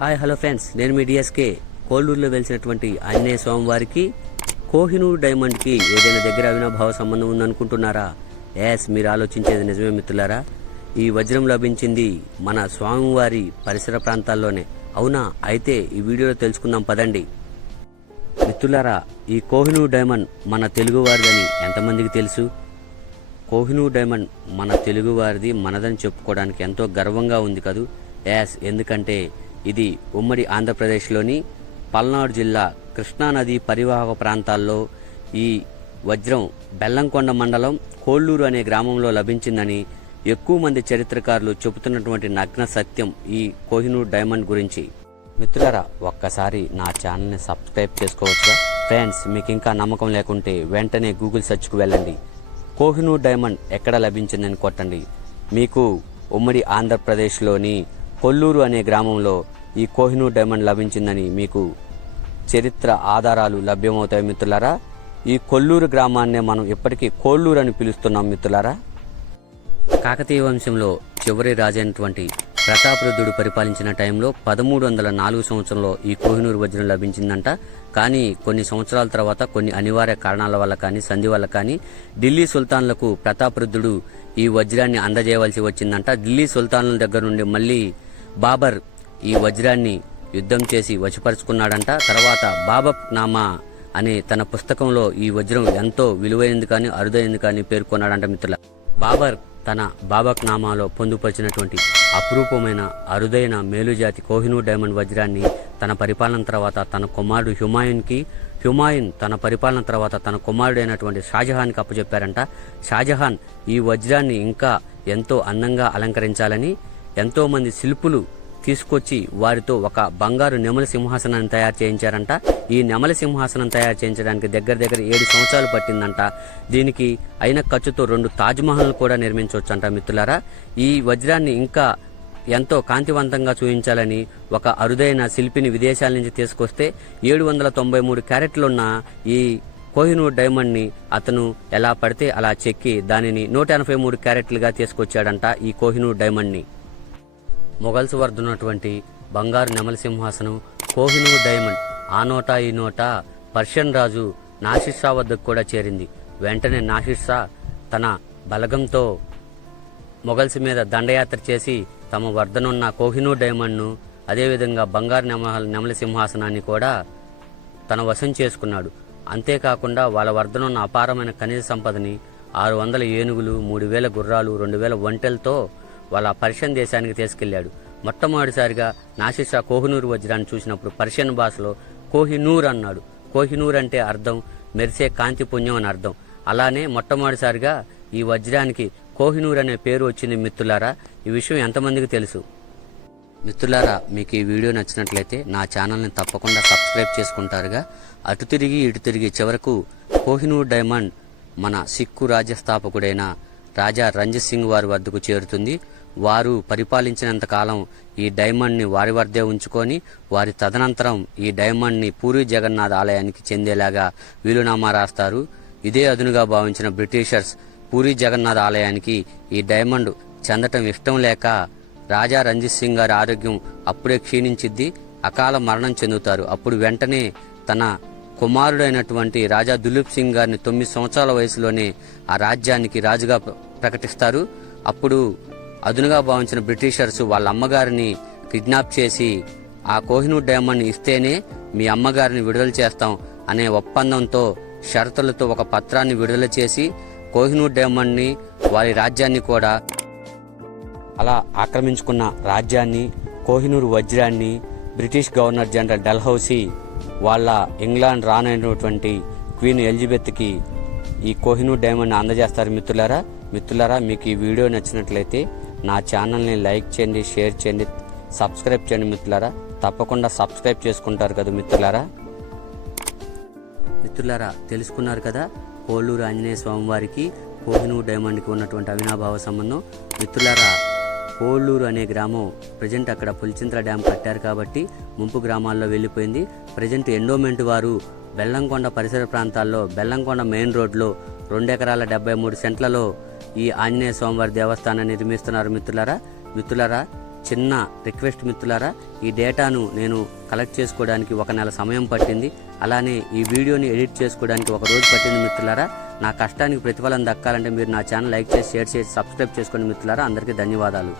Hi hello friends. నేను మీ DSK కోల్డూరులో వెలిసినటువంటి ఆంజనేయ స్వామి వారికి కోహినూర్ డైమండ్కి ఏదైనా దగ్గర అవినాభావ సంబంధం ఉందనుకుంటున్నారా? ఎస్ మీరు ఆలోచించేది నిజమే మిత్రులారా. ఈ వజ్రం లభించింది మన స్వామివారి పరిసర ప్రాంతాల్లోనే. అవునా? అయితే ఈ వీడియోలో తెలుసుకుందాం పదండి. మిత్రులారా ఈ కోహినూర్ డైమండ్ మన తెలుగువారిదని ఎంతమందికి తెలుసు? కోహినూర్ డైమండ్ మన తెలుగువారిది మనదని చెప్పుకోవడానికి ఎంతో గర్వంగా ఉంది కదూ? యాస్ ఎందుకంటే ఇది ఉమ్మడి ఆంధ్రప్రదేశ్లోని పల్నాడు జిల్లా కృష్ణానది పరివాహక ప్రాంతాల్లో ఈ వజ్రం బెల్లంకొండ మండలం కోళ్ళూరు అనే గ్రామంలో లభించిందని ఎక్కువ మంది చరిత్రకారులు చెబుతున్నటువంటి నగ్న సత్యం ఈ కోహినూర్ డైమండ్ గురించి. మిత్రులారా ఒక్కసారి నా ఛానల్ని సబ్స్క్రైబ్ చేసుకోవచ్చుగా? ఫ్రెండ్స్ మీకు ఇంకా నమ్మకం లేకుంటే వెంటనే గూగుల్ సెర్చ్కు వెళ్ళండి. కోహినూర్ డైమండ్ ఎక్కడ లభించిందని కొట్టండి. మీకు ఉమ్మడి ఆంధ్రప్రదేశ్లోని కొల్లూరు అనే గ్రామంలో ఈ కోహినూర్ డైమండ్ లభించిందని మీకు చరిత్ర ఆధారాలు లభ్యమవుతాయి మిత్రులారా. ఈ కొల్లూరు గ్రామాన్నే మనం ఇప్పటికీ కోళ్ళూరు అని పిలుస్తున్నాం మిత్రులారా. కాకతీయ వంశంలో చివరి రాజైనటువంటి ప్రతాపరుద్రుడు పరిపాలించిన టైంలో పదమూడు వందల నాలుగు సంవత్సరంలో ఈ కోహినూరు వజ్రం లభించిందంట. కానీ కొన్ని సంవత్సరాల తర్వాత కొన్ని అనివార్య కారణాల వల్ల కానీ సంధి వల్ల కానీ ఢిల్లీ సుల్తాన్లకు ప్రతాపరుద్రుడు ఈ వజ్రాన్ని అందజేయవలసి వచ్చిందంట. ఢిల్లీ సుల్తాన్ల దగ్గర నుండి మళ్ళీ బాబర్ ఈ వజ్రాన్ని యుద్ధం చేసి వశపరుచుకున్నాడంట. తర్వాత బాబప్ నామా అనే తన పుస్తకంలో ఈ వజ్రం ఎంతో విలువైనది కానీ అరుదైనది కానీ పేర్కొన్నాడంట మిత్రుల. బాబర్ తన బాబక్ నామాలో పొందుపరిచినటువంటి అపురూపమైన అరుదైన మేలుజాతి కోహినూ డైమండ్ వజ్రాన్ని తన పరిపాలన తర్వాత తన కుమారుడు హుమాయూన్కి హుమాయూన్ తన పరిపాలన తర్వాత తన కుమారుడైనటువంటి షాజహాన్కి అప్పచెప్పారంట. షాజహాన్ ఈ వజ్రాన్ని ఇంకా ఎంతో అందంగా అలంకరించాలని ఎంతోమంది శిల్పులు తీసుకొచ్చి వారితో ఒక బంగారు నెమలి సింహాసనాన్ని తయారు చేయించారంట. ఈ నెమలి సింహాసనం తయారు చేయించడానికి దగ్గర దగ్గర ఏడు సంవత్సరాలు పట్టిందంట. దీనికి అయిన ఖర్చుతో రెండు తాజ్మహల్ కూడా నిర్మించవచ్చంట మిత్రులారా. ఈ వజ్రాన్ని ఇంకా ఎంతో కాంతివంతంగా చూపించాలని ఒక అరుదైన శిల్పిని విదేశాల నుంచి తీసుకొస్తే ఏడు వందల తొంభై మూడు క్యారెట్లున్న ఈ కోహినూర్ డైమండ్ని అతను ఎలా పడితే అలా చెక్కి దానిని నూట ఎనభై మూడు క్యారెట్లుగా తీసుకొచ్చాడంట ఈ కోహినూర్ డైమండ్ని. మొఘల్స్ వద్దున్నటువంటి బంగారు నెమలి సింహాసనం కోహినూర్ డైమండ్ ఆ నోట ఈ నోట పర్షియన్ రాజు నాసిర్ షా వద్దకు కూడా చేరింది. వెంటనే నాసిర్ షా తన బలగంతో మొఘల్స్ మీద దండయాత్ర చేసి తమ వద్దనున్న కోహినూర్ డైమండ్ను అదేవిధంగా బంగారు నెమ నెమలి సింహాసనాన్ని కూడా తన వశం చేసుకున్నాడు. అంతేకాకుండా వాళ్ళ వద్దనున్న అపారమైన ఖనిజ సంపదని ఆరు వందల ఏనుగులు మూడు వేల గుర్రాలు రెండు వేల ఒంటెలతో వాళ్ళ పర్షియన్ దేశానికి తీసుకెళ్ళాడు మొట్టమొదటిసారిగా నాసిషా కోహినూర్ వజ్రాన్ని చూసినప్పుడు పర్షియన్ భాషలో కోహినూర్ అన్నాడు. కోహినూర్ అంటే అర్థం మెరిసే కాంతి పుణ్యం అని అర్థం. అలానే మొట్టమొదటిసారిగా ఈ వజ్రానికి కోహినూర్ అనే పేరు వచ్చింది మిత్రులారా. ఈ విషయం ఎంతమందికి తెలుసు? మిత్రులారా మీకు ఈ వీడియో నచ్చినట్లయితే నా ఛానల్ని తప్పకుండా సబ్స్క్రైబ్ చేసుకుంటారుగా. అటు తిరిగి ఇటు తిరిగి చివరకు కోహినూర్ డైమండ్ మన సిక్కు రాజ్య స్థాపకుడైన రాజా రంజిత్ సింగ్ వారి వద్దకు చేరుతుంది. వారు పరిపాలించినంత కాలం ఈ డైమండ్ని వారి వద్దే ఉంచుకొని వారి తదనంతరం ఈ డైమండ్ని పూరి జగన్నాథ్ ఆలయానికి చెందేలాగా వీలునామా రాస్తారు. ఇదే అదునుగా భావించిన బ్రిటిషర్స్ పూరి జగన్నాథ్ ఆలయానికి ఈ డైమండ్ చెందటం ఇష్టం లేక రాజా రంజిత్ సింగ్ గారి ఆరోగ్యం అప్పుడే క్షీణించిద్ది అకాల మరణం చెందుతారు. అప్పుడు వెంటనే తన కుమారుడైనటువంటి రాజా దులీప్ సింగ్ గారిని తొమ్మిది సంవత్సరాల వయసులోనే ఆ రాజ్యానికి రాజుగా ప్రకటిస్తారు. అప్పుడు అదునుగా భావించిన బ్రిటిషర్స్ వాళ్ళ అమ్మగారిని కిడ్నాప్ చేసి ఆ కోహినూర్ డైమండ్ ఇస్తేనే మీ అమ్మగారిని విడుదల చేస్తాం అనే ఒప్పందంతో షరతులతో ఒక పత్రాన్ని విడుదల చేసి కోహినూర్ డైమండ్ని వారి రాజ్యాన్ని కూడా అలా ఆక్రమించుకున్న రాజ్యాన్ని కోహినూర్ వజ్రాన్ని బ్రిటిష్ గవర్నర్ జనరల్ డల్హౌసీ వాళ్ళ ఇంగ్లాండ్ రానైనటువంటి క్వీన్ ఎలిజబెత్కి ఈ కోహినూర్ డైమండ్ అందజేస్తారు మిత్రులారా. మిత్రులారా మీకు ఈ వీడియో నచ్చినట్లయితే నా ఛానల్ని లైక్ చేయండి షేర్ చేయండి సబ్స్క్రైబ్ చేయండి మిత్రులారా. తప్పకుండా సబ్స్క్రైబ్ చేసుకుంటారు కదా మిత్రులారా. మిత్రులారా తెలుసుకున్నారు కదా కోళ్ళూరు ఆంజనేయ స్వామి వారికి కోహినూర్ డైమండ్కి ఉన్నటువంటి అవినాభావ సంబంధం. మిత్రులారా కోళ్ళూరు అనే గ్రామం ప్రజెంట్ అక్కడ పులిచింత్ర డ్యామ్ కట్టారు కాబట్టి ముంపు గ్రామాల్లో వెళ్ళిపోయింది. ప్రజెంట్ ఎండోమెంట్ వారు బెల్లంకొండ పరిసర ప్రాంతాల్లో బెల్లంకొండ మెయిన్ రోడ్లో రెండు ఎకరాల డెబ్బై మూడు సెంట్లలో ఈ ఆంజనేయ స్వామివారి దేవస్థానాన్ని నిర్మిస్తున్నారు మిత్రులారా. మిత్రులారా చిన్న రిక్వెస్ట్ మిత్రులారా ఈ డేటాను నేను కలెక్ట్ చేసుకోవడానికి ఒక నెల సమయం పట్టింది. అలానే ఈ వీడియోని ఎడిట్ చేసుకోవడానికి ఒక రోజు పట్టింది మిత్రులారా. నా కష్టానికి ప్రతిఫలం దక్కాలంటే మీరు నా ఛానల్ లైక్ చేసి షేర్ చేసి సబ్స్క్రైబ్ చేసుకోండి మిత్రులారా. అందరికీ ధన్యవాదాలు.